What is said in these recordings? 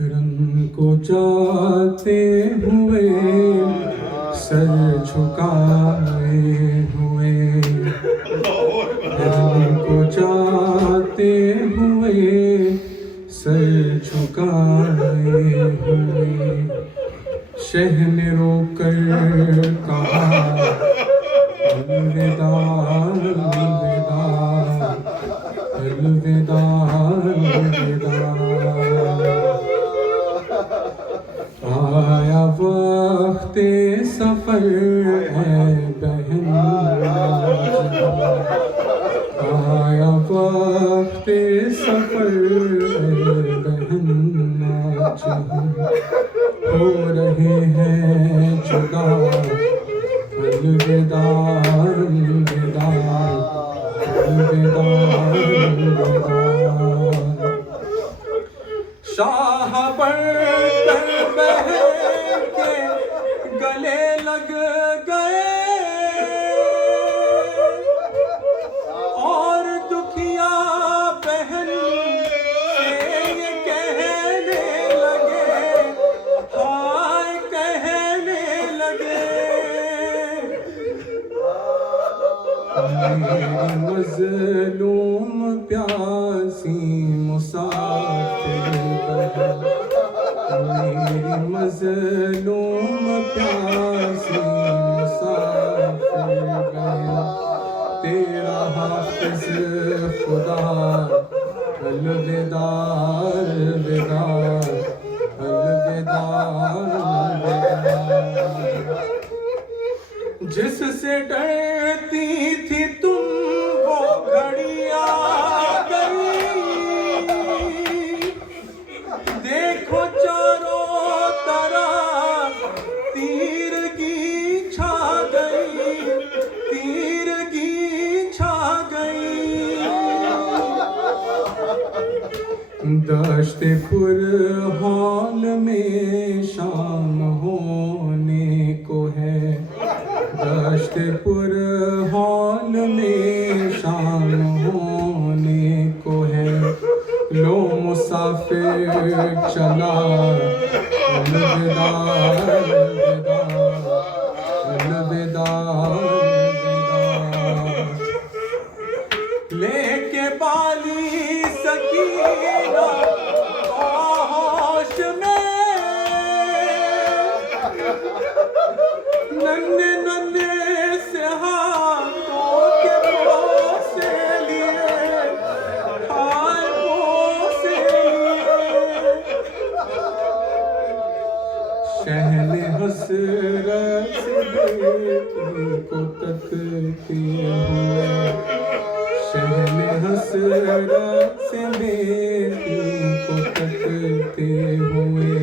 रंग को जाते हुए सर झुकाए हुए, रंग को जाते हुए सर झुकाए हुए, शह ने रोकर कहा अलविदा अलविदा अलविदा अलविदा। आया वक्त सफर है बहन, आया वक्त सफर है बहन, आज हो रहे हैं जुदा अलविदा अलविदा अलविदा अलविदा। शाह बरतर बहन के गले लग गए और दुखिया बहन से ये कहने लगे, हाय कहने लगे, मेरी मज़लूम प्यासी मुसाफिर बहन, मेरी मज़लूम प्यासी मुसाफिर बहन, तेरा हाफ़िज़ खुदा अलविदा अलविदा अलविदा अलविदा। जिससे डरती थी तुम वो घड़ी आ गई, देखो चारों तरफ तीरगी छा गई, तीरगी छा गई। दश्ते पुर हॉल में शाम होने को है, दश्तपुर हॉल में शाम होने को है, लो मुसाफिर चला अलविदा अलविदा अलविदा अलविदा। लेके बाली सकीना होश में, नन्हे नन्हे से हाथों के बोसे लिए, हाय बोसे लिए, शहन हसरत से बेटी को तकते हुए, शहन हसरत से बेटी को तकते हुए,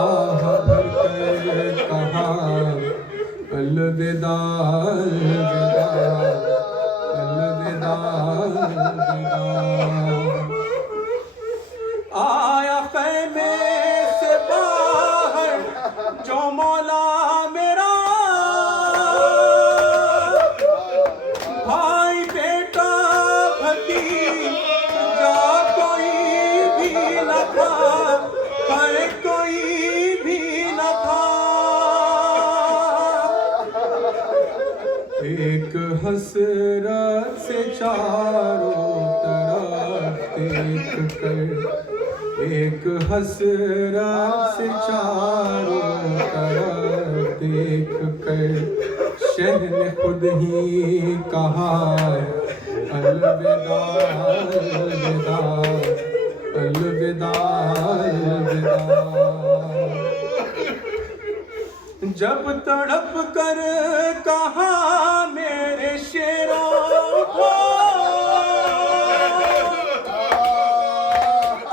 आह भरकर कहा अलविदा अलविदा अलविदा अलविदा। आया ख़ैमे से बाहर जो मौला मेरा, भाई बेटा भतीजा कोई भी न था, पर कोई भी न था। एक हसरत से चारों तरफ देख कर, एक हसरत से चारों तरफ देख कर, शह ने खुद ही कहा अलविदा अलविदा अलविदा अलविदा। जब तड़प कर कहा मेरे शेरों को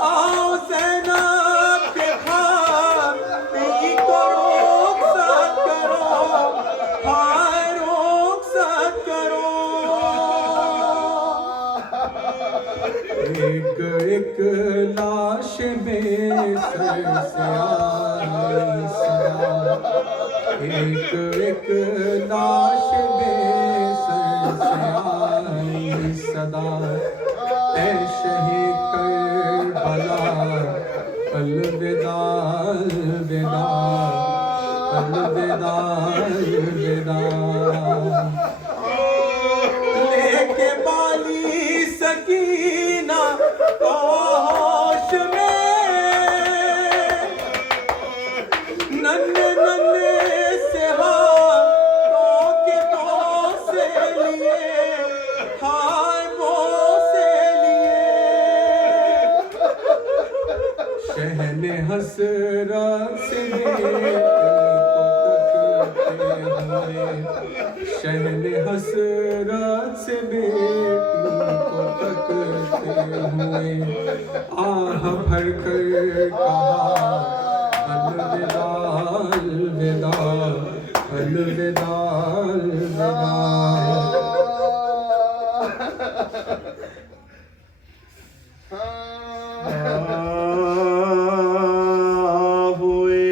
आओ ज़ैनब के खाती को रुख़सत करो, हाय रुख़सत करो। एक एक लाश में सर से आई सदा, एक एक लाश में सर से आई सदा। ऐ शहे करबला अलविदा अलविदा अलविदा अलविदा। लेके बाली सकीना को होश में नन्हे नन्हे से हाथों के बोसे लिए, हाय बोसे लिए। शहने हसरत से बेटी को तकते हुए, शहने हसरत से बेटी को तकते हुए आह भर कर कहा अलविदा अलविदा अलविदा अलविदा। हुए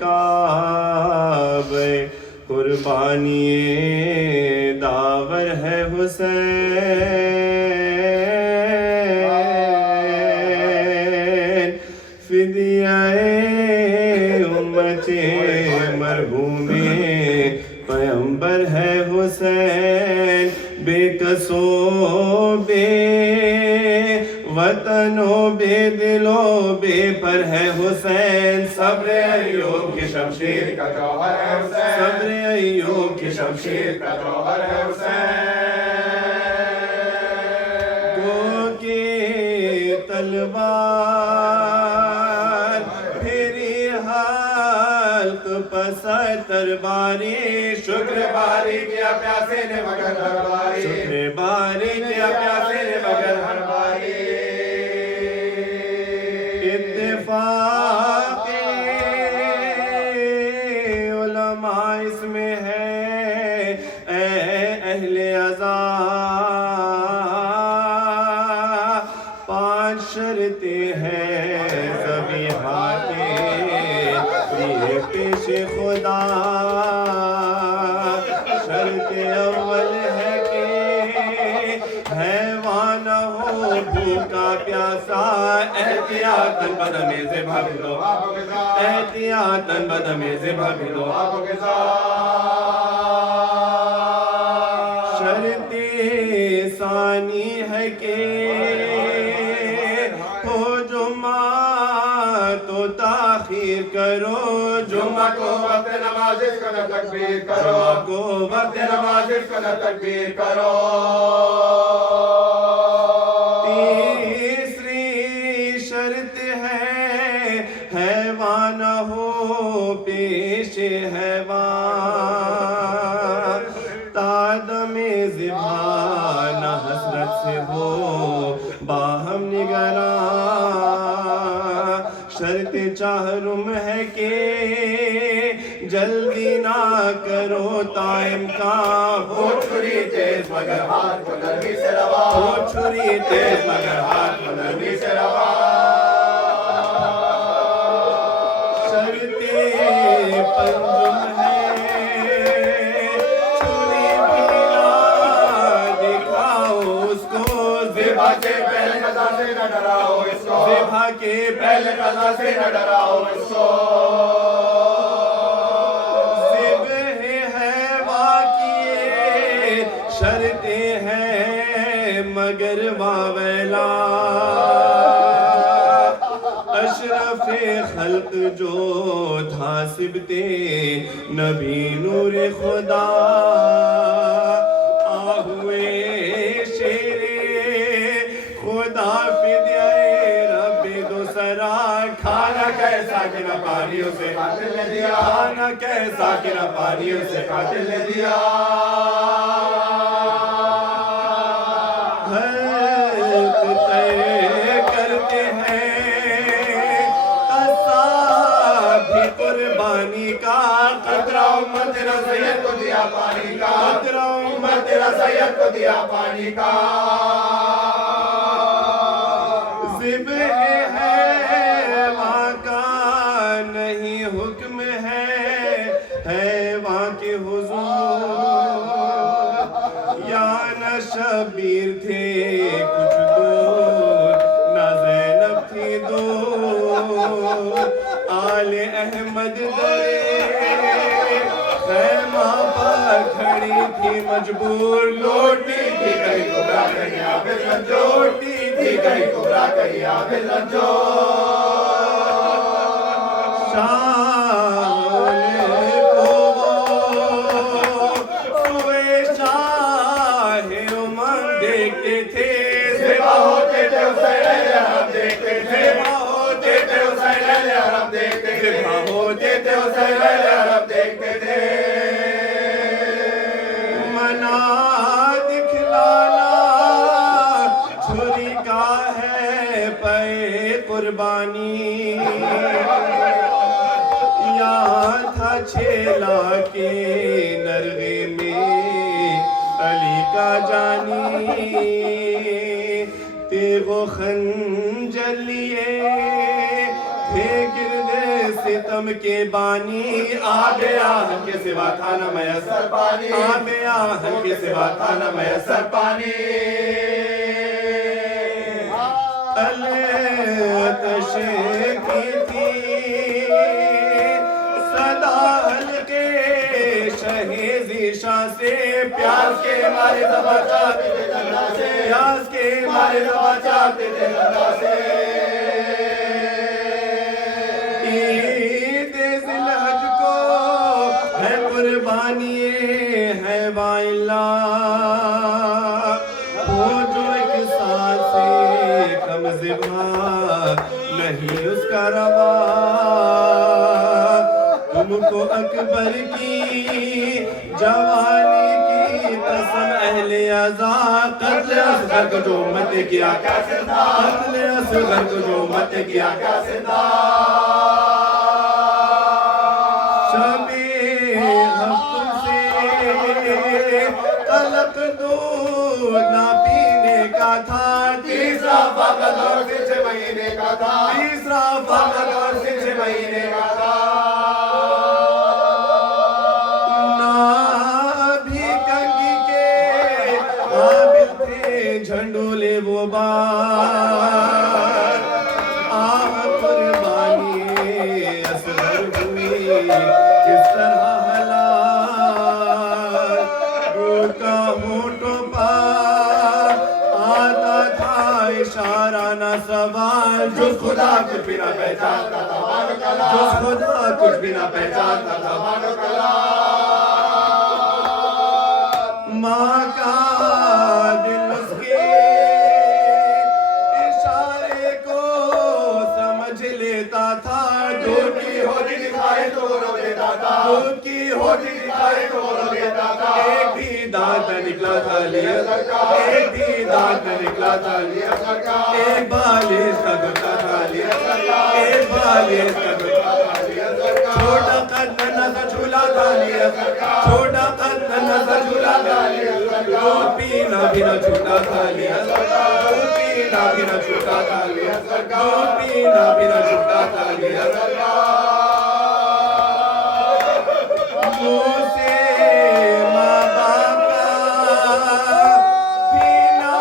काबे कुर्बानी दावर है हुसैन, फिदियाए उम्मते मरहूमे पैगंबर है हुसैन। बेकसो बे वतनो बेदिलो बेपर है हुसैन। सब्र अय्यूब की शमशीर का जौहर है हुसैन, सब्र अय्यूब की शमशीर का जौहर है हुसैन। गो की तलवार फिरी हाल्क पसर तरबारी, शुक्र बारी किया प्यासे ने मगर हर बारी, शुक्र बारी किया प्यासे ने मगर हर बारी। इत्तेफाक़े उलमा इसमें है ऐ अहले अज़ा, पांच शर्तें हैं ज़बीहा के लिए पेश खुदा। शर्त अव्वल है कि हैवान हो भूखा प्यासा, एहतियातन बदमे से भाग लो, एहतियातन बदमे से भाग लो। शर्ते सानी है कि हो जुमा तो ताखीर करो, जुमा को वक्त नमाज को न तकबीर करो, जुमा को वक्त नमाज को न तकबीर करो। तीसरी शर्त है हैवान हो पेश हैवान, तादमे ज़िबान हसरत से हो बाहम निगरां। शर्त चाहरुम है कि जल्दी ना करो ताइम का, हो छुरी तेज मगर हाथ को नरमी से रवा, हो छुरी तेज मगर हाथ को नरमी से रवा। शर्ते पंजुम है छुरी पीला दिखाओ उसको, ज़िबा के पहले कज़ा से न डराओ इसको, ज़िबा के पहले कज़ा से न डराओ इसको। शर्ते हैं मगर वावेला, अशरफ खल्क वक्त जो था सिबते नबी नूर खुदा हुए शेरे खुदा फिदियाए रब्बे दूसरा खाना कैसा कि न पानी उसे कातिल ने दिया खाना कैसा कि न पानी उसे कातिल ने दिया हल्क तय करते हैं भी कुर्बानी का खतरा उम्मत तेरा सैयद को दिया पानी का खतरा उम्मत तेरा सैयद को दिया पानी का ज़िब है वहाँ का नहीं हुक्म है वहाँ के हुजूर या न शबीर थे कुछ दूर न ज़ैनब थी दूर आले अहमद दरे खैमा पर खड़ी थी मजबूर लोटी थी कहीं कुबरा कहीं आबिद रंजो लोटी थी कहीं कुबरा कहीं आबिद रंजो देखते थे सेवा होते थे उसे हम देखते थे होते थे उसे हम देखते थे होते थे उसे हम देखते थे मना दिखलाना छुरी का है पे कुर्बानी यहाँ था छेला के नरगे में अली का जानी तेगो खंजर लिए थे गिरदे सितम के बानी आ गया के सिवा था न मैसर पानी आ गया के सिवा था न मैसर पानी अलतश की थी सदा हल्के शहीज़ी शाह से प्यास के मारे दबा चाहते थे जन्नत से प्यास के मारे दबा चाहते थे जन्नत से ईद ज़िलहज को है कुर्बानी है वाइला वो जो एक साल से कम ज़िबा नहीं उसका रवा तुमको अकबर की जवानी की कसम अहले अज़ा कत्ल असगर को जो उम्मत ने किया क्या सिंदा कत्ल असगर को जो उम्मत ने किया क्या सिंदा शबे हफ्तों से तलक दूध ना पीने का था तीसरा फकत और 6 महीने का था तीसरा फकत और 6 महीने का था झंडोले वो बार आह कुर्बानी असगर हुई किस तरह हलाल रोका होठों पर आता था इशारा न सवाल जो खुदा कुछ भी ना पहचानता था जो खुदा कुछ भी ना पहचानता था माँ का दिल उसके इशारे को समझ लेता था जो की होती दिखाए तो रो देता था जो की होती दिखाए तो रो देता था एक भी दांत निकला था लिया सरकार एक भी दांत निकला था लिया सरकार एक बालिश का गुस्सा था लिया सरकार एक बालिश का गुस्सा था लिया सरकार छोटा कद नजर झूला था लिया सरकार छोटा कद नजर झूला था लिया सरकार पीना भी न छूटा था लिया सरकार पीना भी न छूटा था लिया सरकार पीना भी न छूटा था लिया सरकार मुँह से माँ बाप का पीना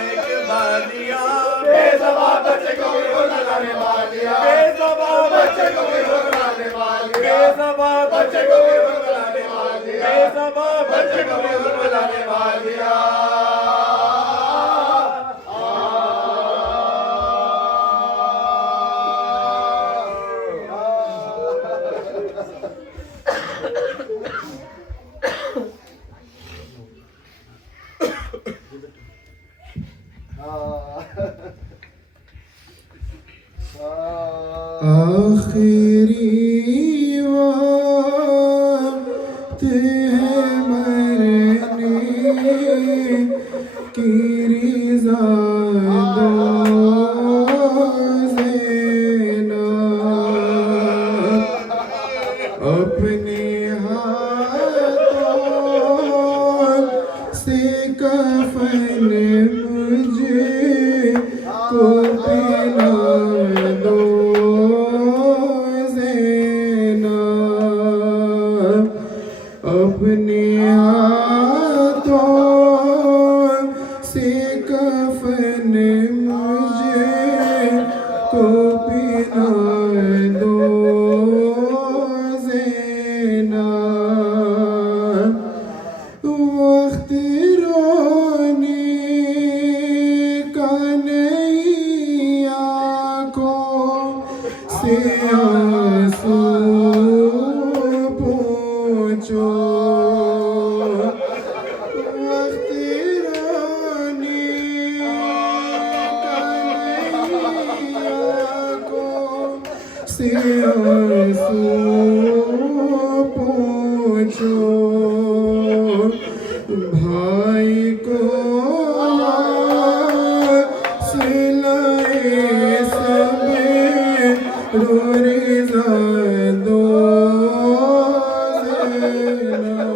एक बार लिया बेज़बान बच्चे को भी रुलाने मार दिया बेज़बान बच्चे को भी रुलाने मार दिया बेज़बान बच्चे को भी रुलाने मार दिया बेज़बान बच्चे को भी रुलाने मार दिया आखिरी वक्त है मरने की रिज़ा दो ज़ैनब, अपने हाथों से कफ़न मुझे को पहना दो ज़ैनब, अपने हाथों से कफ़न मुझे को पहना दो ज़ैनब, वक्त रोने का नहीं, आँखों से आंसू पोंछो, वक्त रोने का नहीं, आँखों से आंसू पोंछो, भाई को सिलाए सब रोज़ा दो ज़ैनब,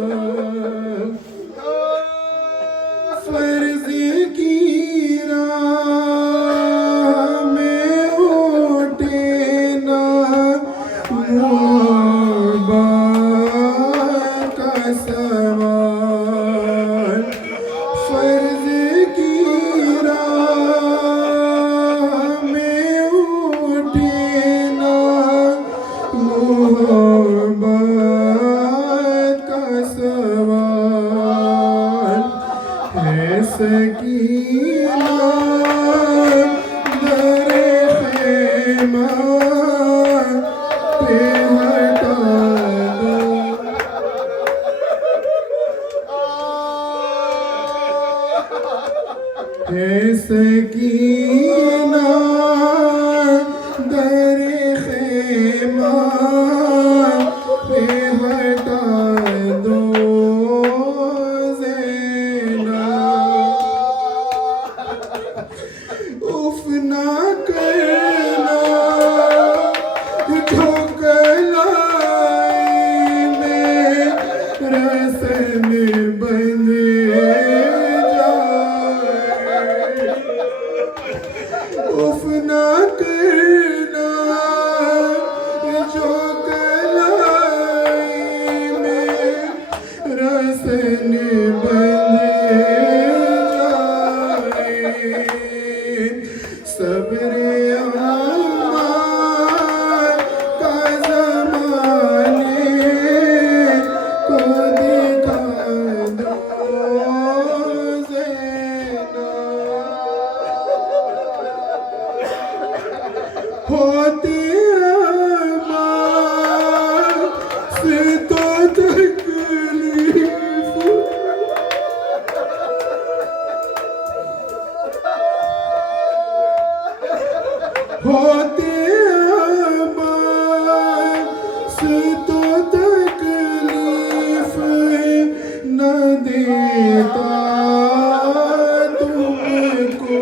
फर्ज की राह में उठे ना मोहब्बत का सवाल, फर्ज की राह में उठे ना मोहब्बत का सवाल, है सकीना दरे ख़ैमा पे हटा दो, है सकीना दरे ख़ैमा पे हटा दो ज़ैनब, उफ़ ना करना ठोकलाई में रसन बंध जाए, उफ़ ना करना जो कलाई में रसन बंध जाए, सब्र अम्मार का ज़माने को दिखा दो ज़ैनब, होती अम्मार से तो तकलीफ, होती अम्मार से तो तकलीफ न देता तुमको,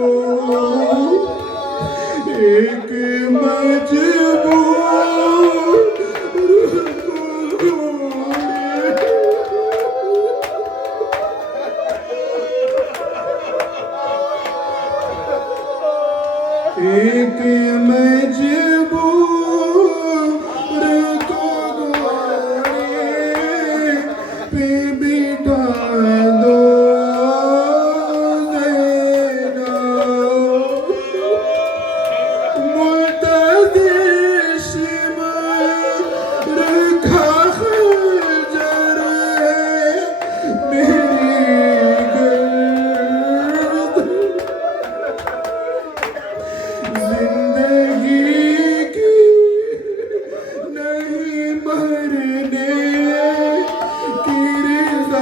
एक मजबूर को एक मजबूर को घोड़े पे बिठा दो ज़ैनब, मुल्तज़िर शिमर का खंजर मेरी गर्द, जिंदगी की नहीं मरने की रिज़ा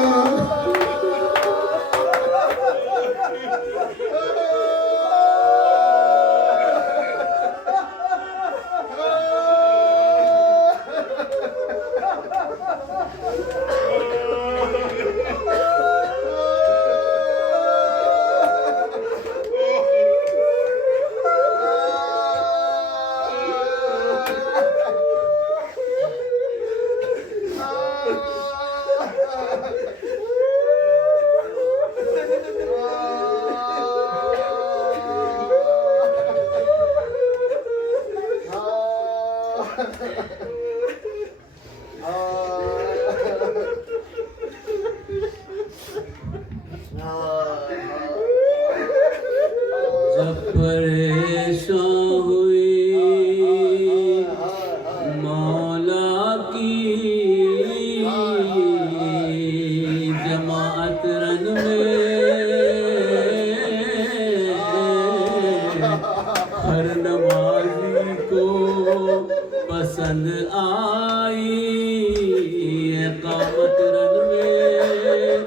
क़यामत रन में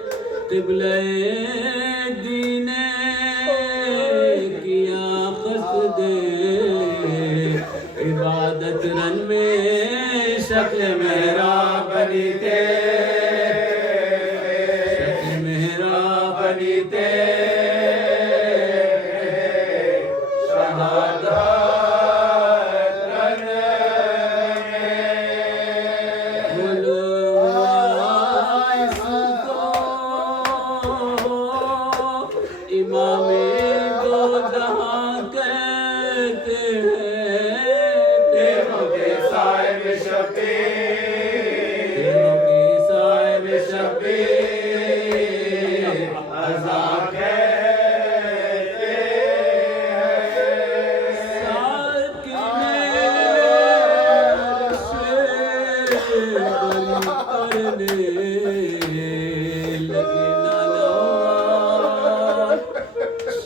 क़िबले दीने किया क़स्दे इबादत रन में शक्ल मेरा बनी ते शक्ल मेरा बनी ते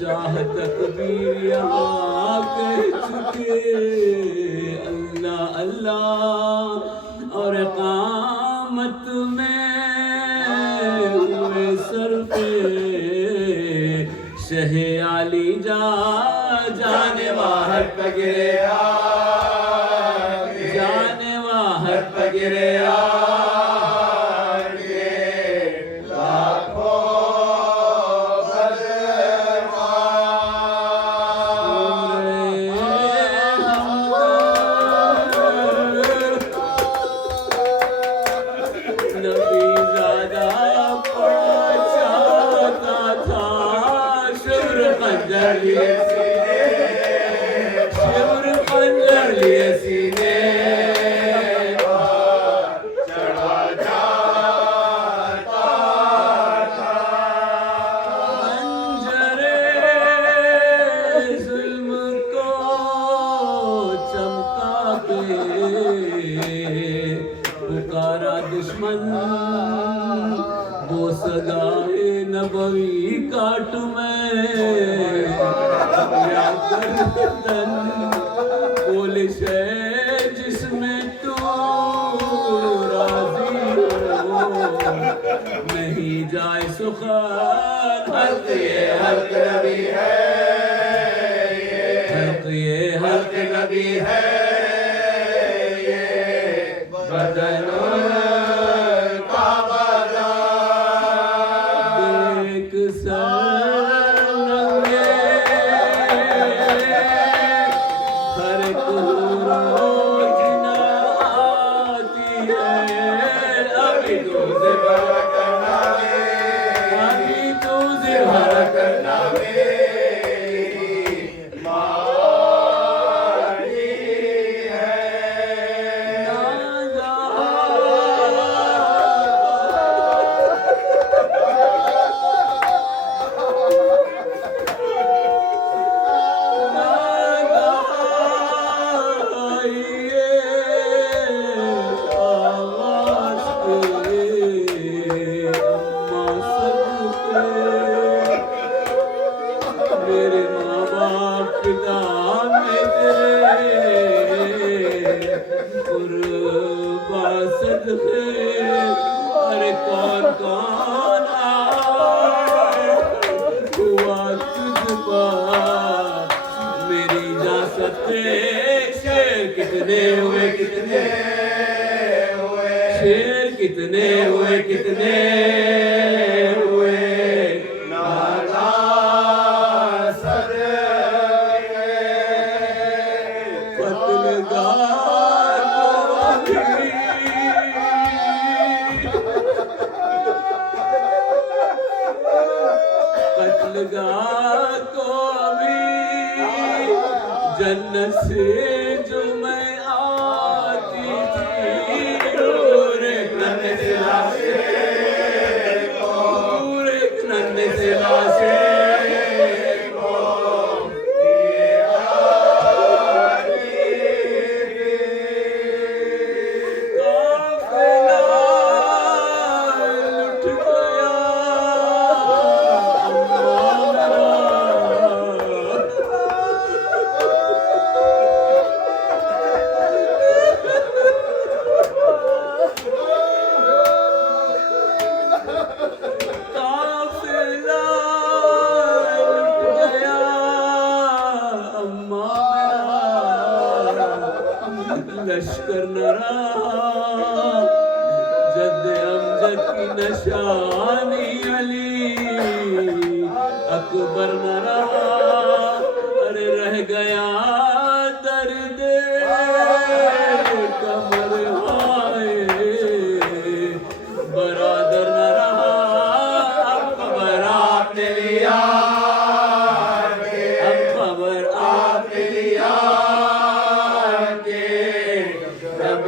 शाह तकबीर यहाँ कह चुके अल्लाह अल्लाह और क़यामत में हुए सर पे शहे आली जाने वाहर पे गिरे जाने वाहर पे गिरे पुकारा दुश्मन वो सदाए नबवी काट में बोलिश है जिसमें तू राजी हो नहीं जाए सुखान हल्क ये हल्क नबी है हल्क ये हल्क नबी है अरे कौन कौन हुआ तुझ पर मेरी इजाजत शेर कितने हुए कितने शेर कितने हुए कितने जन्नत से जो मैं आती थी पूरे नन्हे से लाशे पूरे नन्हे से लाशे नशानी अली अकबर न रहा, अरे रह गया दर्द कमर हाय, बरादर न रहा अब खबर आपने लिया, अब खबर आपने लिया के जब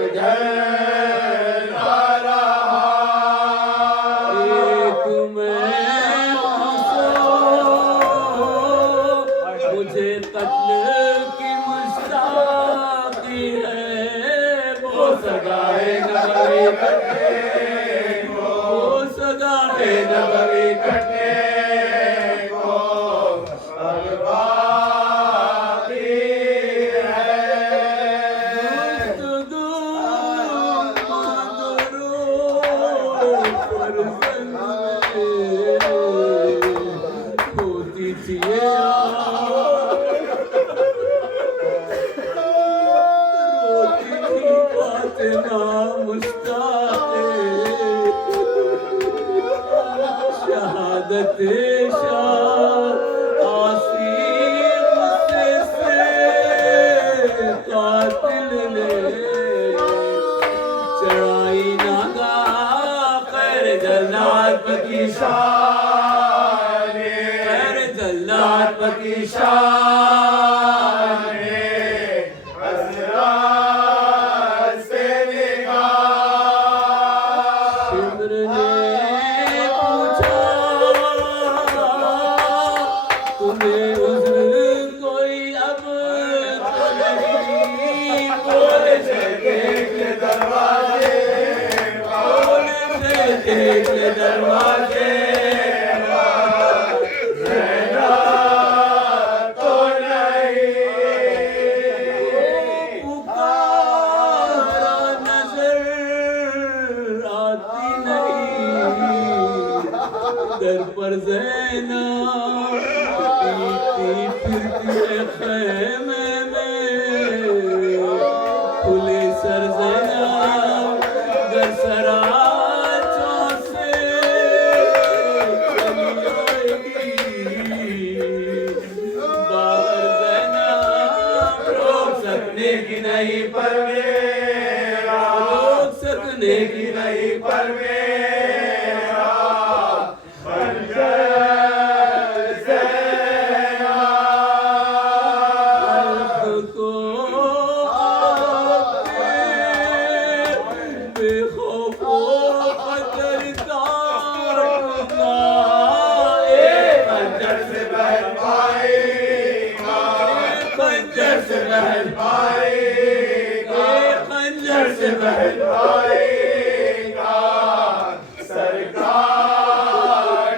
मुझे कत्ल की मुश्ताकी है, वो सगाए नबवी कटने को, वो सगाए नबवी कटने को अब बाकी है। होती थी शहादत शाह आसीम से कातिल ने चढ़ाई नागा खैर जल्लाद पकी शान, खैर जल्लाद पकी शान दरवाजे तो नहीं पुकारा नजर आती नहीं, दर पर ज़ैना पीती फिरती है ख़ैमे में, खुले सर ज़ैना गर सरा की नहीं पर मेरा, रोक सकने की नहीं पर मेरा खंजर ज़ैना को आपके बेखौफ खतर काटना, एक खंजर से बहल पाएगा, खंजर से बहल पाएगा, खंजर से बहल पाएगा सरकार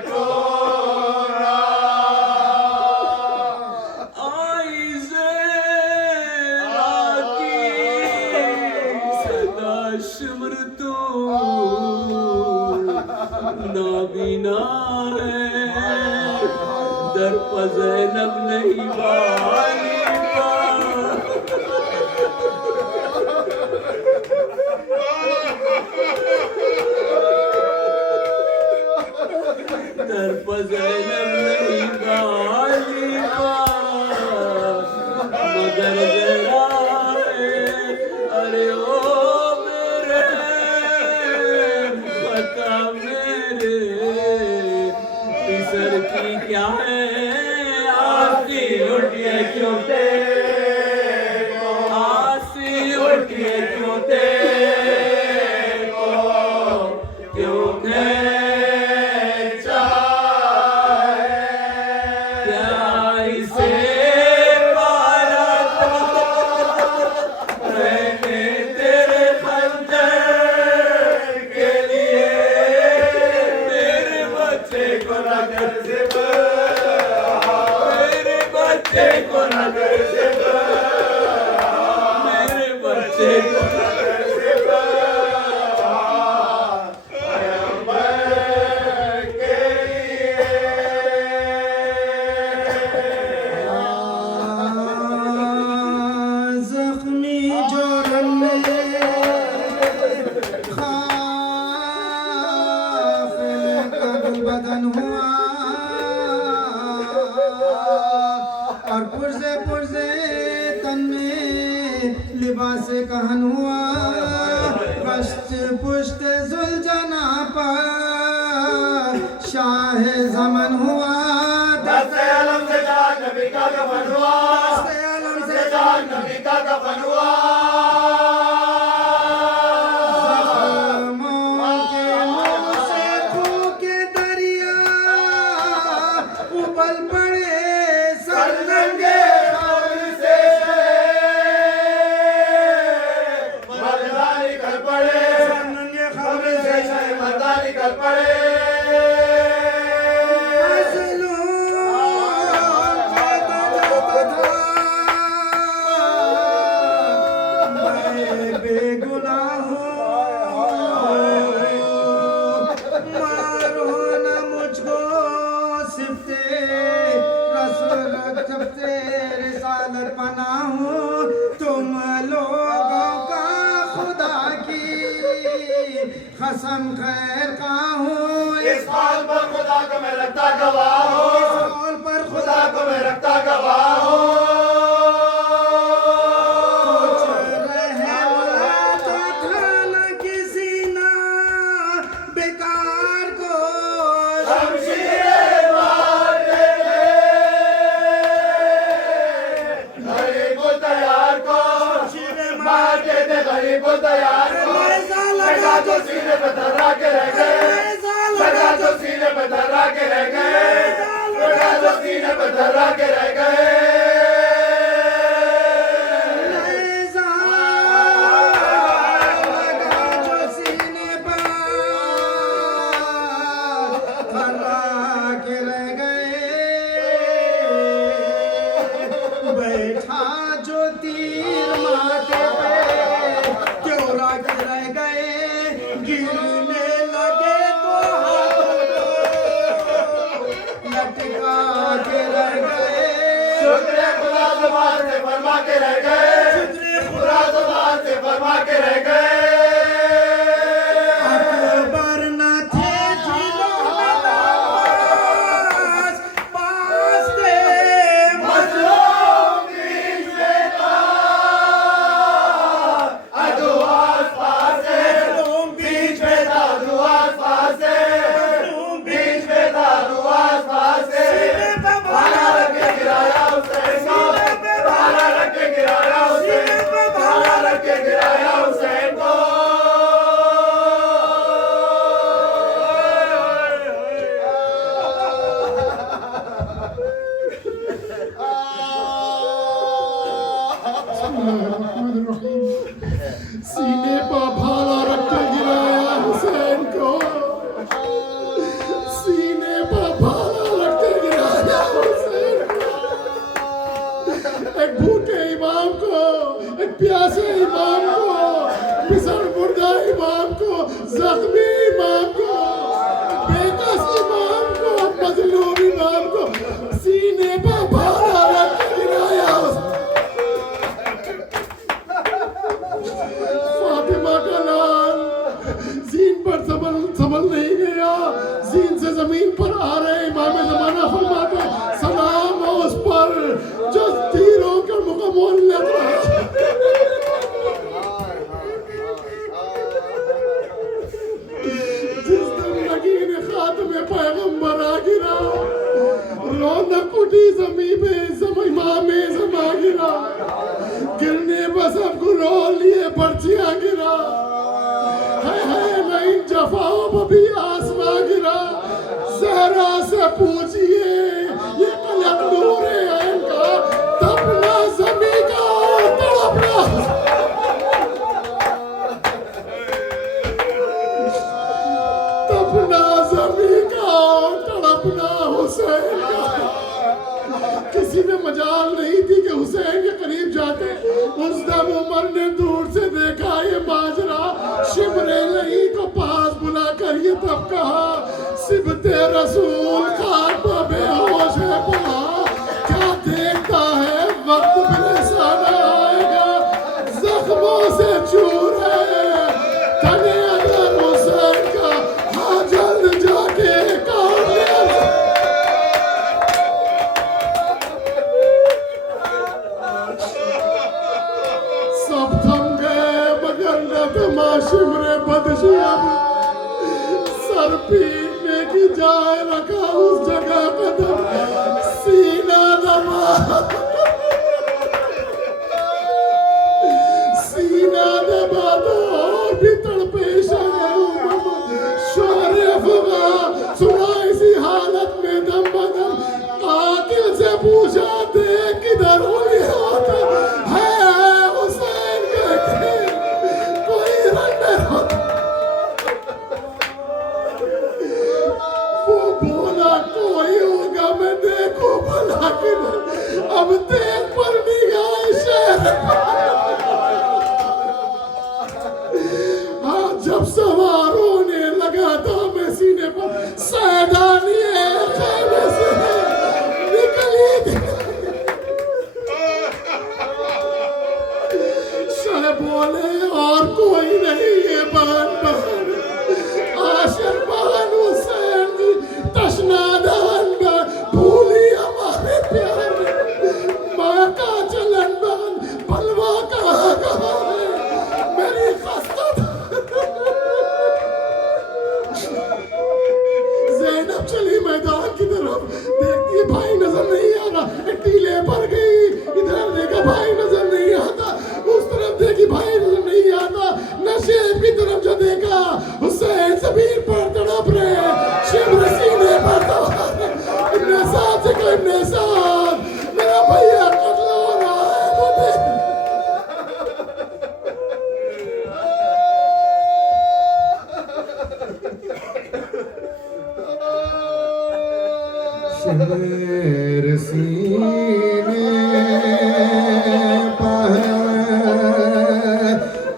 टोरा। आई ज़ेरा की सदा शुम्र तू नाबीना है, दर पर ज़ैनब नहीं वाली दर पर ज़ैनब नहीं गालिबा, मगर जरा अरे ओ मेरे बता मेरे पिसर की क्या है आसी उठिए क्यों तेरे, आसी उठिए क्यों तेरे को, क्यों मेरे बच्चे को जख्मी जोड़न बदन हुआ और पुरजे तन में लिबास कहन हुआ पश्च पुष्ट जुलझना पर शाह ज़मन हुआ दस्ते आलम से जान नबी का कफन हुआ दस्ते आलम से जान नबी का कफन हुआ ज़ख्मों के मुँह से खून के दरिया उबल पड़े सरनंगे खबर से मर्दा निकल पड़े सरनंगे खबर से मर्दा निकल पड़े कसम खैर का हूँ इस हाल पर खुदा को मैं रखता गवाह हूँ इस हाल पर खुदा को मैं रखता गवाह हूँ कुछ रहमत था न किसी ना बेकार को शमशीरें मारते थे गरीब को तैयार को शमशीरें मारते थे गरीब को तैयार को लगा तो सीने पे धरा के रह गए लगा तो सीने पे धरा के रह गए लगा तो सीने पे धरा के रह गए फरमा के रह गए खुदा ज़बान से फरमा के रह गए अकबर न थे जिलों में पास थे मजलूम बीच में था अदुआस पास है बीच में था अदुआस पास है बीच में था अदुआस पास है भाला रख के गिराया हुसैन को भाला रख के गिराया हुसैन भाला रख के गिराया हुसैन को सीने पर भाला रख के गिराया हुसैन को सीने पर भाला रख के गिराया हुसैन को एक भूखे इमाम को एक प्यासे इमाम को फिसल मुर्दा इमाम को जख्मी इमाम को बेकस इमाम को मजलूम इमाम को सीने पर भाला रख के गिराया फातिमा का नाम जीन पर संभल नहीं गया जीन से जमीन पर आ रहे इमाम ज़माना फरमाते सलाम हो उस पर जो तीरों का मुकम्मल लग रहा है जिस दिन नगीन खात्मे पैगंबर आ गिरा रौनक उठी ज़मीन पे इमाम ज़मा गिरा गिरने पर सबको रो लिए पर्चियां गिरा है नहीं जफाओं पर भी आसमां गिरा सहरा से पूछिए ये कलक नूर ऐन का तपना ज़मीं का तड़पना तपना ज़मीं का तड़पना हुसैन का किसी ने मजाल नहीं थी कि हुसैन के करीब जाते उस दम उमर ने दूर से देखा ये माजरा शिमरे नहीं को पास बुला कर ये तब कहा सिबते रसूल खान पर बेहोश है पड़ा क्या देखता है वक्त फिर आएगा जख्मों से चूर है तने अगर हुसैन का हाँ जल्द जाके काम जाए रखा उस जगह कदम सीना दबा सीना दबा दो और भी तड़पे शोरे फुगा सुना इसी हालत में दम बदम कातिल से पूछा दे किधर हो होता है हुसैन कहते कोई रंडर होता वो बोला कोई होगा मैं देखो भला किधर अब देख पर निगाह शहर जब सवार होने लगा था मैं सीने पर सैदानी खैमे से निकली थी शाह बोले और कोई नहीं ये बहन आशिर बहन हुसैन जी तशना दहन भूली हमारे प्यार माँ का चलन बहन बलवा कहाँ है मेरी खस्ता ज़ैनब चली मैदान की तरफ देखती भाई नजर नहीं आ रहा टीले पर गई इधर देखा भाई नजर नहीं आता उस तरफ देखी भाई नजर नहीं आता नशेब की तरफ जो देखा हुसैन ज़मीन पर तड़प रहे शिब्र सीने पर इब्ने साद से कहा इब्ने साद मेरा भैया कत्ल हो रहा है वो देख शेर सीने पर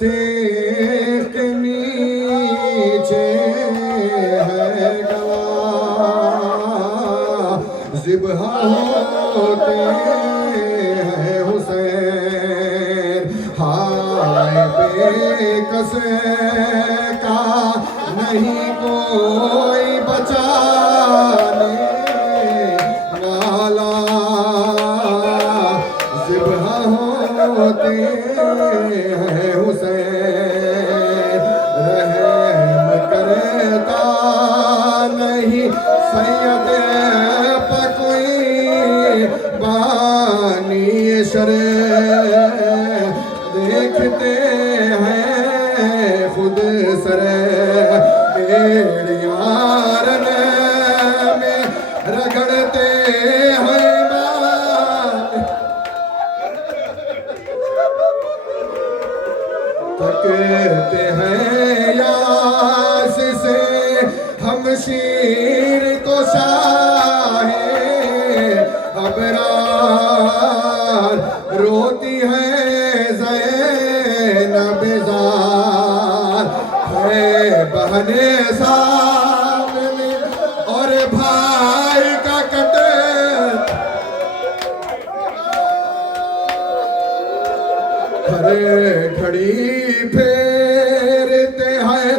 तेरे नीचे है गवाह ज़िब्ह होते हैं हुसैन हाय बेकस का नहीं कोई बचाने वाला ज़िब्ह होते हैं हुसैन रहम करता नहीं सैयद पर कोई बानी शरे देखते हैं खुद सरे यार में रगड़ते हैं बाल थकते हैं यास से हम शीर तो शाहे अबरार रोती है ज़ैनब ज़ार है बहने सामने और भाई का कटे हरे घड़ी फेरते हैं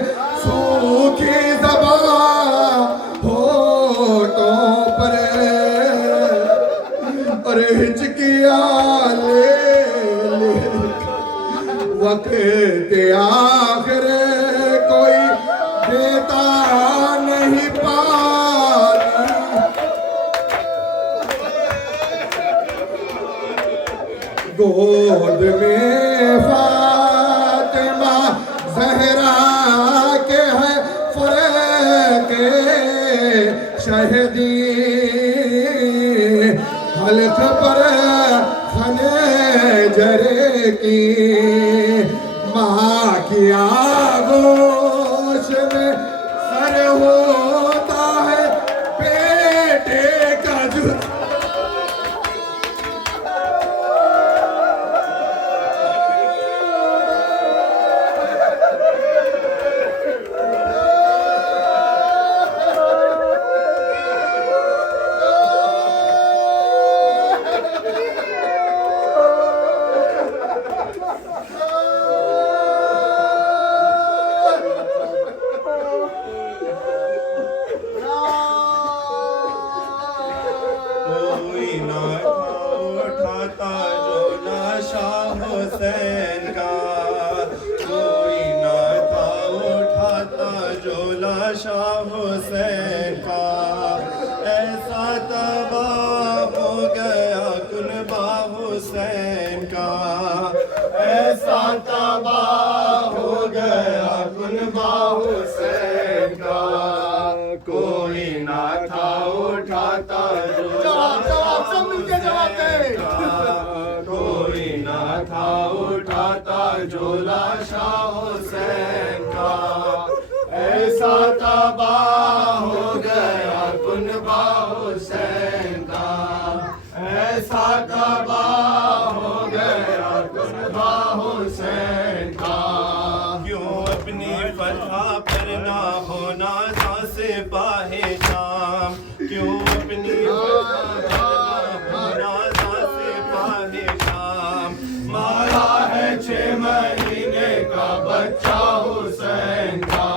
सूखी ज़बान होठों पर और हिचकियाँ ले वक्त आखिर कोई देता नहीं पानी गोद में फातिमा ज़हरा के है फरक शहदी हल्क पर खने जरे की माँ की आगोश में सर होता है बेटे का जुदा गया कुनबा हुसैन का, कोई ना था उठाता जवाब सब मिलके जवाब दे। कोई ना था उठाता झोला शाह हुसैन का, ऐसा तबाह हो गया कुनबा हुसैन का, ऐसा तबाह हो गया कुनबा हुसैन का। क्यों अपनी फतह पर ना होना से पाहे शाम, क्यों अपनी फतह पर ना होना से पाहे शाम, मारा है 6 महीने का बच्चा हुसैन का,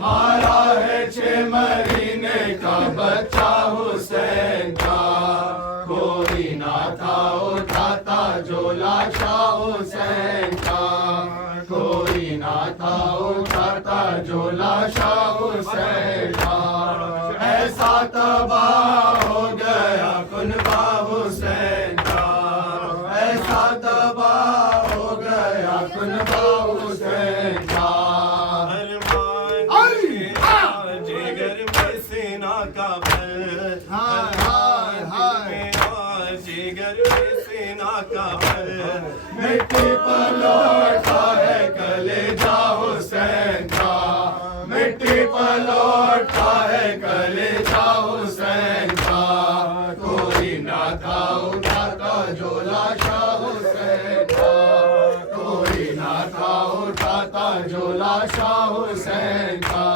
मारा है 6 महीने का बच्चा हुसैन का, कोई ना था उठाता झोला शाह हुसैन का, कोई ना था उठाता झोला शाह हुसैन का, ऐसा तबाह हो गया कुनबा हुसैन का, ऐसा तबाह हो गया कुनबा हुसैन का। जिगर में सीना का बल, जिगर में सीना का बल, मिट्टी पर लौटा है कलेजा हुसैन का, मिट्टी पर लौटा है कलेजा हुसैन का, कोई ना था उठाता झोला शाह हुसैन का, कोई ना था उठाता झोला शाह हुसैन का,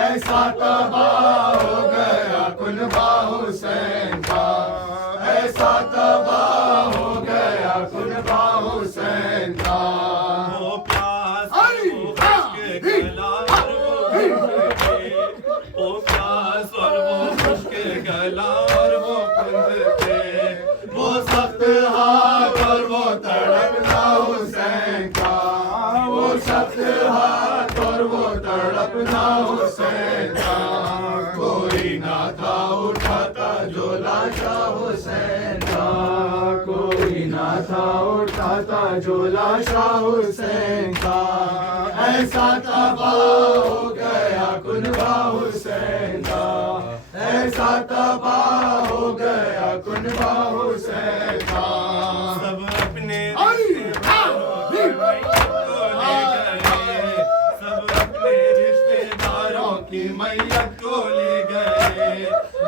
ऐसा तबाह हो गया कुनबा हुसैन का, ऐसा तबाह हो गया कुनबा हुसैन का। वो प्यास वो खुश्क गला और वो प्यास और वो खुश्क गला और वो खुंद थे, वो सख्त हाथ और वो तड़पना हुसैन का, वो सख्त हाथ और वो तड़पना हुसैन का, कोई ना था उठाता झोला शाह हुसैन का, कोई ना था उठाता झोला शाह हुसैन का, ऐसा तबाह हो गया कुनबा हुसैन का, ऐसा तबाह हो गया कुनबा हुसैन का। सब अपने रिश्तेदारों की मैयत को ले गए,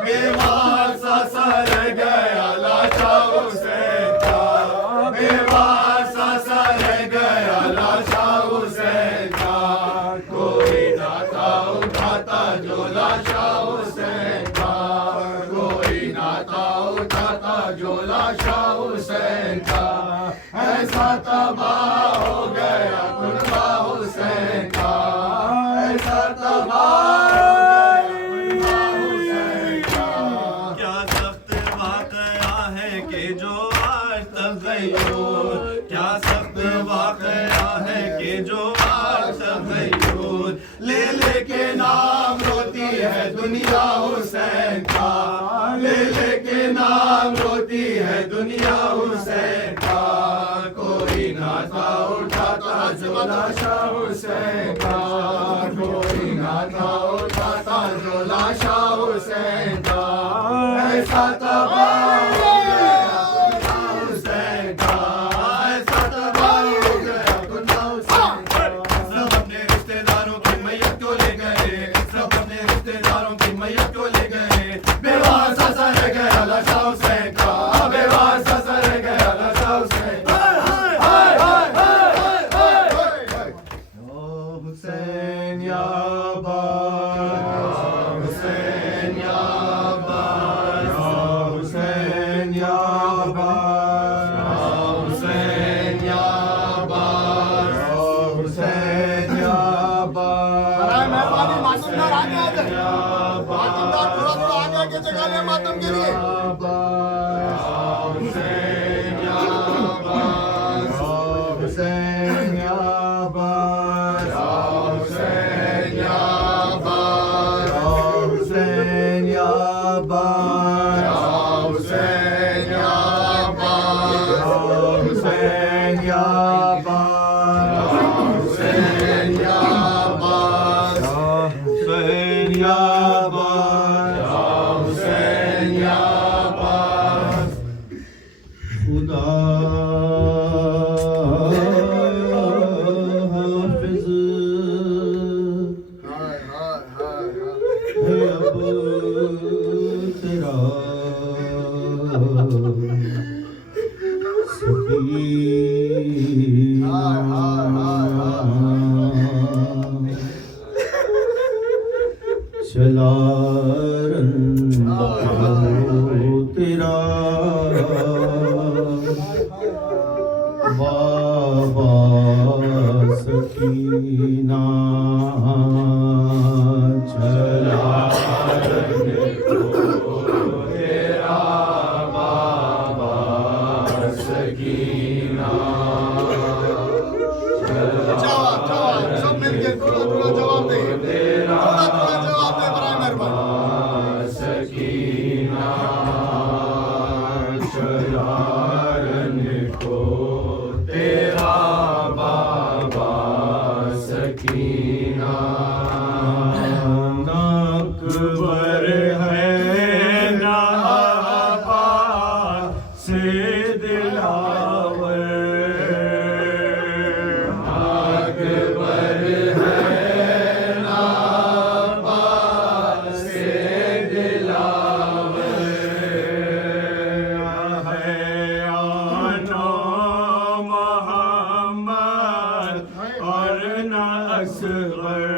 बेवार सा सर गया लाशा हुसैन का, बेवार सा सर गया लाशा हुसैन का, कोई ना था उठाता झोला शाह हुसैन का, कोई ना था उठाता झोला शाह हुसैन का, ऐसा तबाह हो गया कुनबा हुसैन का, ऐसा तबाह हो गया हुसैन का। क्या सख्त वाक़या है कि जो आज तक ग़यूर, क्या सख्त वाक़या है कि जो आज तक ग़यूर, ले के नाम रोती है दुनिया हुसैन का, ले के नाम रोती है दुनिया हुसैन का, कोई ना था उठाता झोला शाह हुसैन का, कोई ना था उठाता झोला शाह हुसैन का, ऐसा तबाह हो गया कुनबा हुसैन का, ऐसा तबाह हो गया कुनबा हुसैन का। सब अपने रिश्तेदारों की मैयत को ले गए, सब अपने रिश्तेदारों की मैयत को ले गए, बेवार सा सर गया लाशा हुसैन का, बेवार सा सर गया लाशा हुसैन का। हुसैन या हुसैन या हुसैन या हुसैन या हुसैन या मेहरबानी मातमदार आगे आ जाए, मातमदार थोड़ा थोड़ा आगे आके जगह ले मातम के लिए। हुसैन या हुसैन या हुसैन या हुसैन या हुसैन या हुसैन या हुसैन को तेरा बाबा सकीना चलारन को तेरा बाबा सकीना सब मिलके थोड़ा जवाब दे, थोड़ा जवाब दे बराए मेहरबान। सकीना चलारन को तेरा बाबा सकीना अकबर है ना आबाद से दिलावर अकबर है ना आबाद से दिलावर है आनो मोहम्मद और ना असगर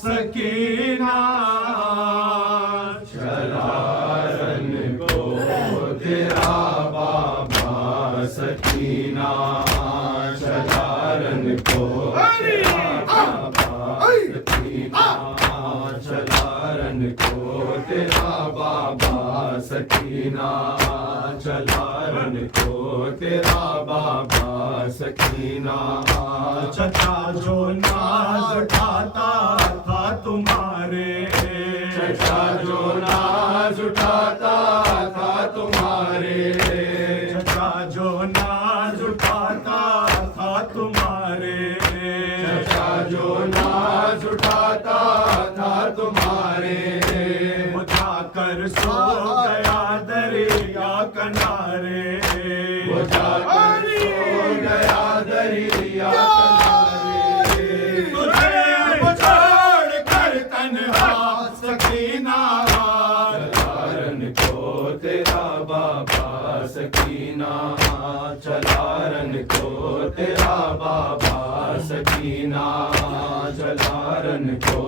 सकीना चलारन को तेरा बाबा सकीना चलारन को तेरा बाबा सकीना चलारन को तेरा बाबा सकीना चलारन को तेरा बाबा सकीना चचा जो नाज उठाता था तुम्हारे चचा जो नाज उठाता था तुम्हारे चचा जो नाज उठाता था तुम्हारे चचा जो नाज उठाता था तुम्हारे बुझाकर सो गया दरिया किनारे बुझाकर सो गया दरिया चलारन को तेरा बाबा सकीना चलारन को तेरा बाबा सकीना चलारन को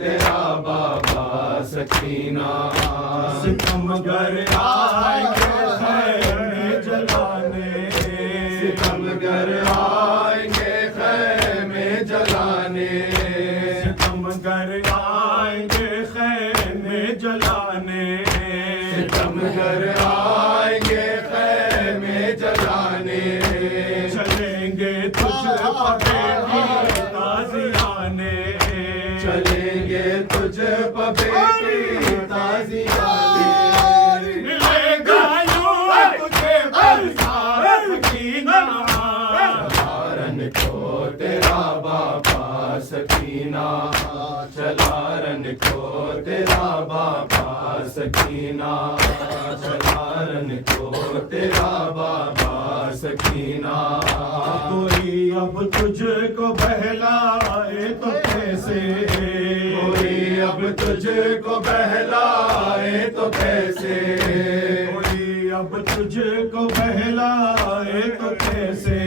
तेरा बाबा सकीना सितमगर आएंगे खैमे जलाने सितमगर आएंगे खैमे जलाने सितमगर आएंगे खैमे जलाने सितमगर आएंगे खैमे जलाने चलेंगे तुझ पबेटी ताजियाने चलेंगे तुझ पबेटी ताजियाने मिलेगा यूं तुझे बरसात सकीना चलारन को तेरा बाबा सकीना चलारन को तेरा बाबा सकीना चलारन को तेरा बाबा सकीना कोई अब तुझको बहलाए तो कैसे कोई अब तुझको बहलाए तो कैसे कोई अब तुझको बहलाए तो कैसे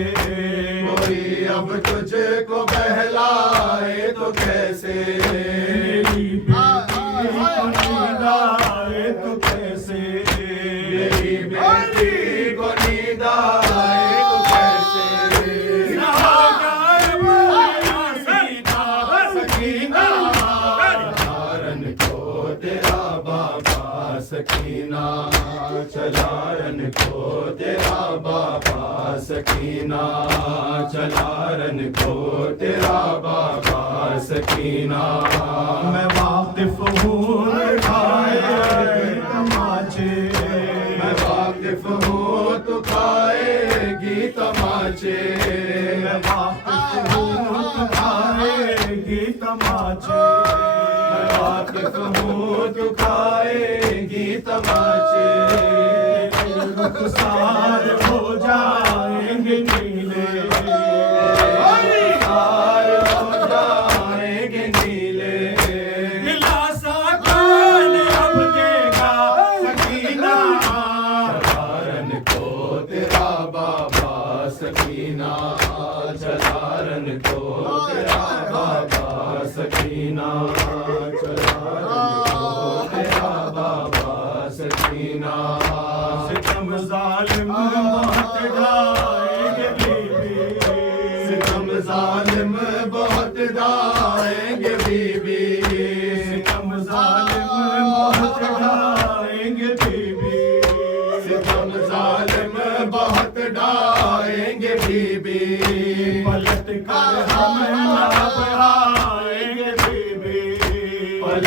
कोई अब तुझको बहलाए तो कैसे मेरी बेटी को नींद आए तो कैसे मेरी बेटी को नींद आए तो कैसे सकीना चलारन को तेरा बाबा सकीना चलारन को तेरा बाबा सकीना चलारन को तेरा बाबा सकीना मैं वाकिफ हूँ खाएगी तमाचे मैं वाकिफ हूँ तो खाएगी तमाचे मैं वाकिफ हूँ तो खाएगी तमाचे मैं वाकिफ हूँ तो खाएगी तमाचे रुखसार हो जाएंगे नीले रुखसार हो जाएंगे नीले गिलास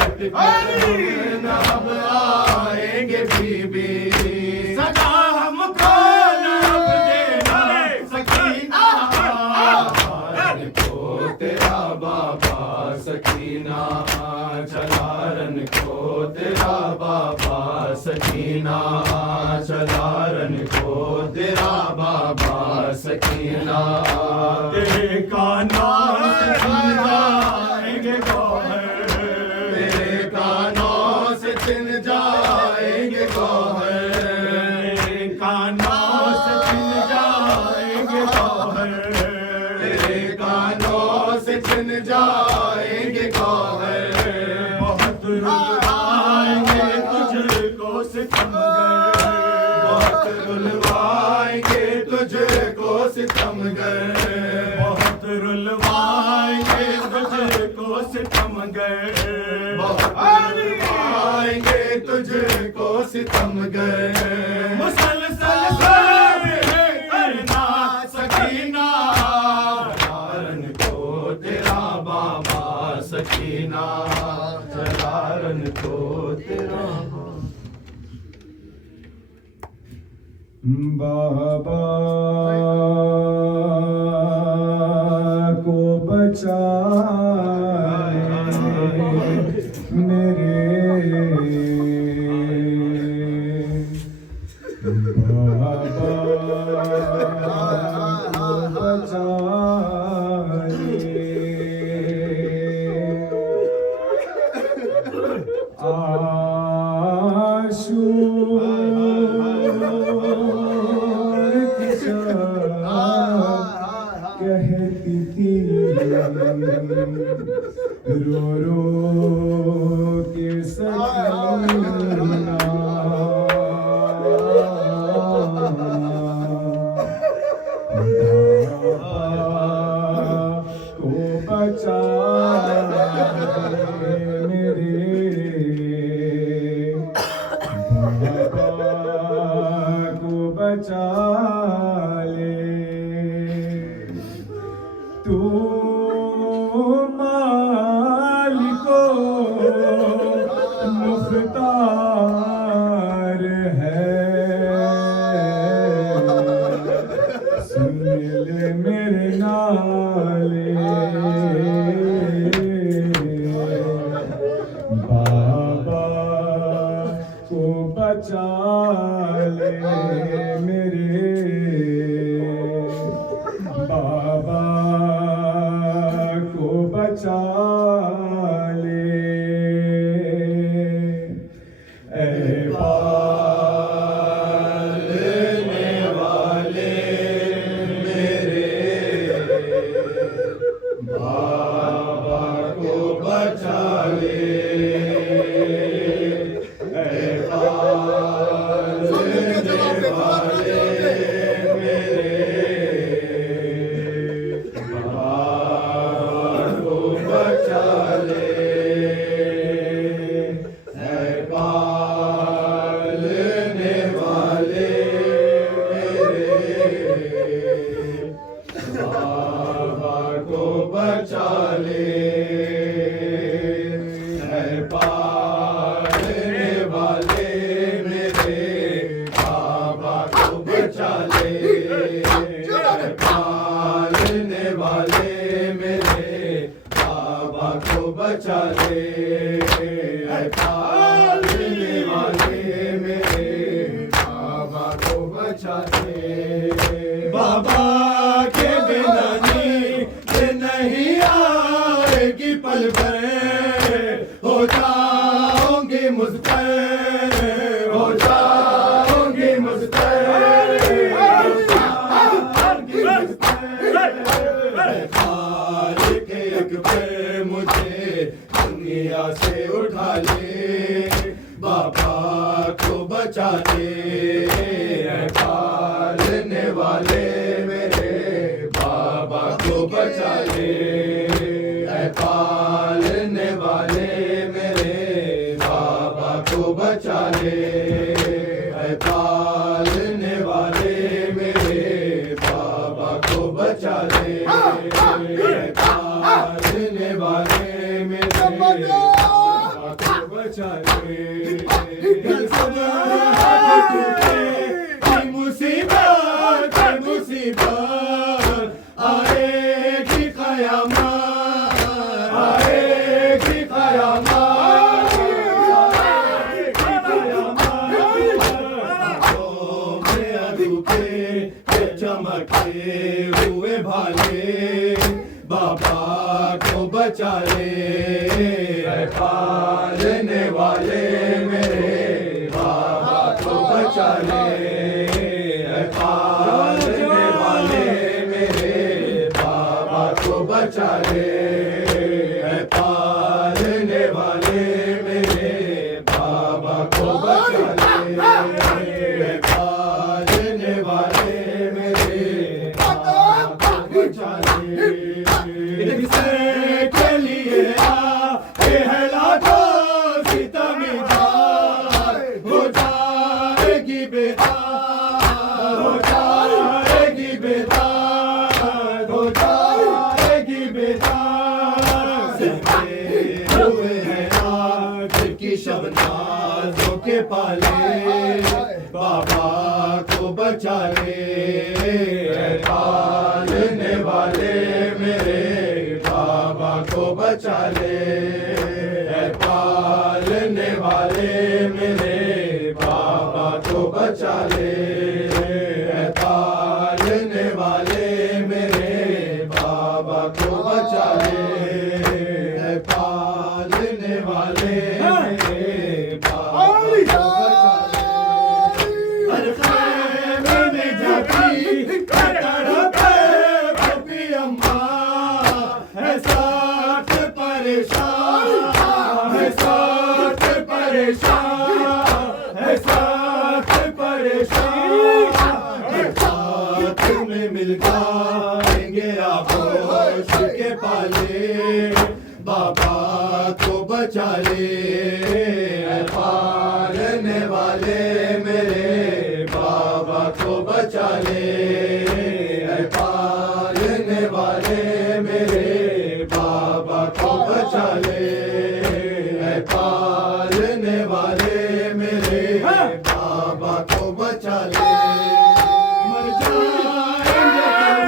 अब आएंगे बीबी सजा हमको नब देना सकीना को तेरा बाबा सकीना चलारन को तेरा बाबा सकीना चलारन को तेरा बाबा सकीना तेरे कानों से छिन जाएंगे गौहर तेरे कानों से छिन जाएंगे गौहर तेरे कानों से छिन जाएंगे गौहर तेरे कानों से छिन जाएंगे गौहर बहुत रुलवाएंगे तुझको सितमगर बहुत रुलवाएंगे तुझको सितमगर बहुत रुलवाएंगे तुझको सितमगर बहुत रुलवाएंगे तुझको सितमगर मुसलसल करना सकीना चलारन को तेरा बाबा सकीना चलारन को तेरा बाबा को बचा मेरे बाबा को बचा कहती थी रो रो के सकीना को बचा मेरे बाबा को बचा ले तू मालिको मुख्तार है सुन ले मेरे नाले बाबा को बचा ले मेरे बाबा को बचा ले ऐ पालने वाले मेरे बाबा को बचा ले ऐ पालने वाले बचा ले पालने वाले मेरे बाबा को बचा ले पालने वाले मेरे बाबा को बचा ले पालने वाले मेरे बाबा को बचा ले बाबा के बिना नहीं आएगी पल भर हो जाओगे मुझ पर हो जाओगे मुझ पर के अकबर मुझे दुनिया से उठा ले बाबा को बचा ले पालने वाले मेरे बाबा को बचा ले पालने वाले मेरे बाबा को बचा ले पालने वाले मेरे बाबा को बचा ले पालने वाले मेरे बाबा को बचा ले मुसीबत आएगी क़यामत आएगी क़यामत चमकते हुए भाले बाबा को बचा ले पालने वाले मेरे बाबा को बचा ले पालने वाले मेरे बाबा को बचा ले पालने वाले मेरे बाबा को बचा ले पालने वाले मेरे बाबा को बचा ले किसे के लिए हो जाएगी बेदार हो जाएगी बेदार हो जाएगी बेदार हुए हैं आग की शबनाजों के पाले बाबा को बचा ले पालने वाले मेरे बाबा को बचा ले पालने वाले मेरे बाबा को बचा ले पालने वाले मेरे बाबा को बचा ले पालने वाले मेरे बाबा को बचा ले हर खैमे में जाती तड़पे गोपी अम्मा है साथ परेशान है साथ परेशान है साथ परेशान साथ में मिल जाएंगे आगोश के पाले बाबा को बचा ले पालने वाले मेरे बाबा को बचा ले पालने वाले मेरे बाबा को बचा ले पालने वाले मेरे बाबा को बचा ले मर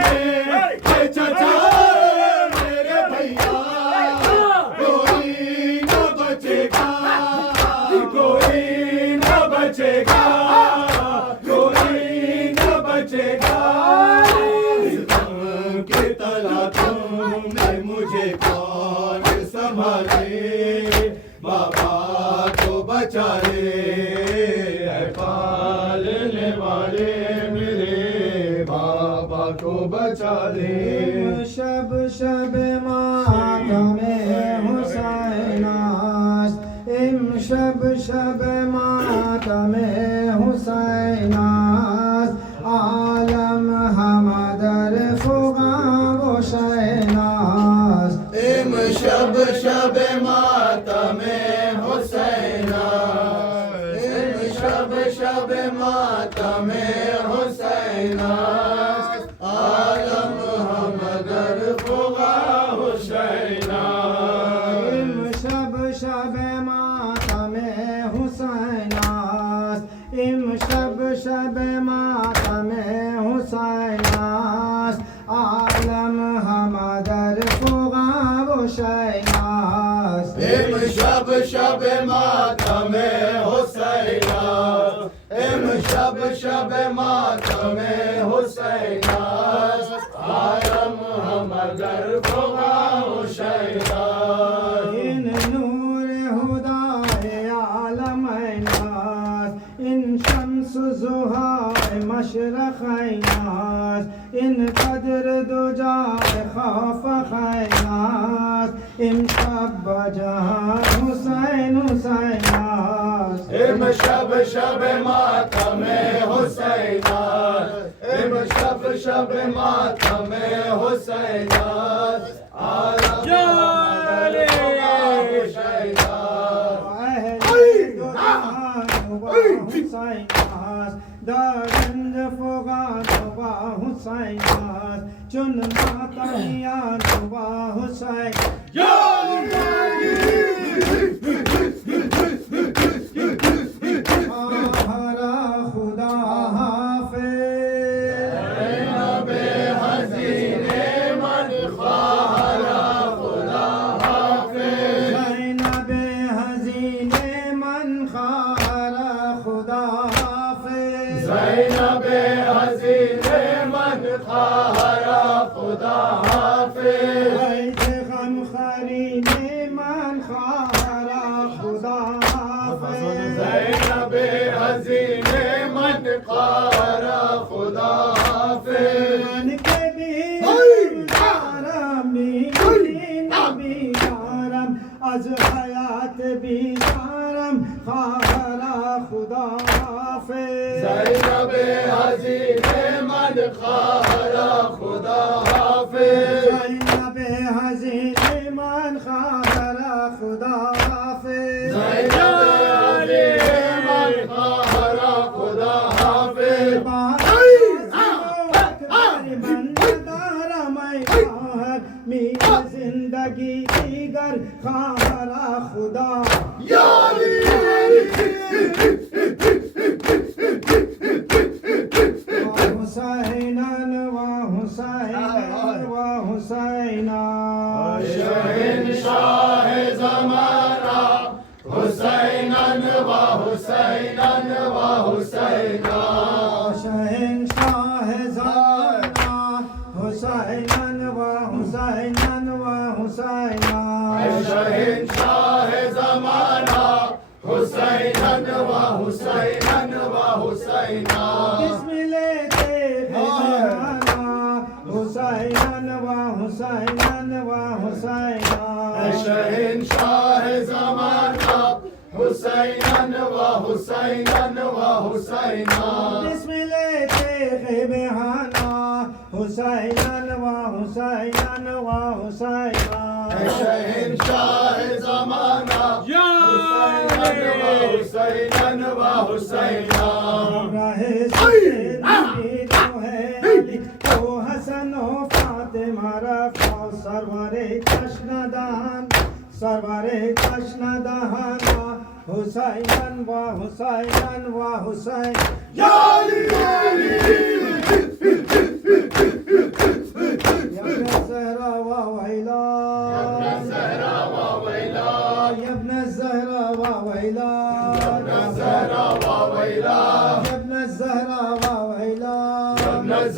जाएंगे चाचा मेरे भैया कोई न बचेगा कोई न बचेगा कोई न बचेगा के तलाशों में मुझे कौन संभाले बाबा को बचा ले पालने वाले मेरे बाबा को बचा ले शब शब मातम हुसैनास शब शब मातम हुसैनास आलम हमदर फुगा वो शहनास शब शब मातम हुसैनास शब शब मातम हुसैनास आलम हमदर फुगा हुसैनास शब शब मातम हुसैनास शब शब मातम हुसैनास आलम हमदर फुगा वो शहनास शब शब मातम हुसैनास शब शब मातम हुसैनास आलम हमदर फुगा हुसैनास इन नूर हुदाए आलम नास इन शम्स ज़ुहा मशरक़ नास इन कदर दुजाए खौफ नास इन शब जहां हुसैन हुसैनास शब शब मातम हुसैनास शब शब मातम हुसैनास आलम हुसैनास दरंद फुगा नवा हुसैनास चुन मातमिया नवा हुसैन ज़ैनबे हसीने मन खारा खुदा हाफिज ऐसे गम खरीने मन खारा खुदा हाफिज ज़ैनबे हसीने मन खारा खुदा हाफिज मन के भी बीमारम आज हयात बीमारम खारा खुदा हाफिज ज़ैनबे हसीने मन खारा खुदा हाफिज ज़ैनबे हसीने मन खारा खुदा हाफिज ज़ैनबे हसीने मन खारा खुदा हाफिज मेरी जिंदगी दीगर खारा खुदा हुसैनन व हुसैनन व हुसैना शहंशाह ज़माना हुसैनन व हुसैनन व हुसैना शहंशाह ज़माना हुसैनन व हुसैनन व हुसैना शहंशाह ज़माना हुसैनन व हुसैनन व हुसैना बिस्मिल्लाह बेगाना हुसैनन व हुसैनन व हुसैना शहंशाह ज़माना हुसैनन व हुसैनन व हुसैना बिस्मिल्लाह बेगाना हुसैनन व हुसैनन व हुसैना शहंशाह ज़माना हुसैनन व हुसैना रहे नबी तो है अली तो हसन व फातिमा रफ़ा सरवरे तशनदान हुसैनन व हुसैनन व हुसैन या अली यब्न ज़हरा व वैला यब्न ज़हरा व वैला ज़हरा व वैला यब्न ज़हरा व वैला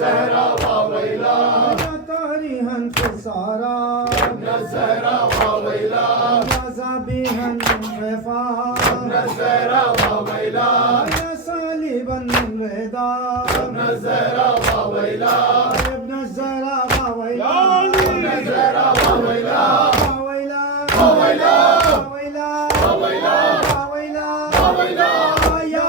ज़हरा व वैला या तारीहन फिसारा ज़हरा व वैला या ज़ाबिहन ग़िफ़ा ज़हरा व वैला या सालिबन वेदा ज़हरा व वैला यब्न ज़हरा व वैला ज़हरा व वैला वैला वैला वैला वैला वैला वैला या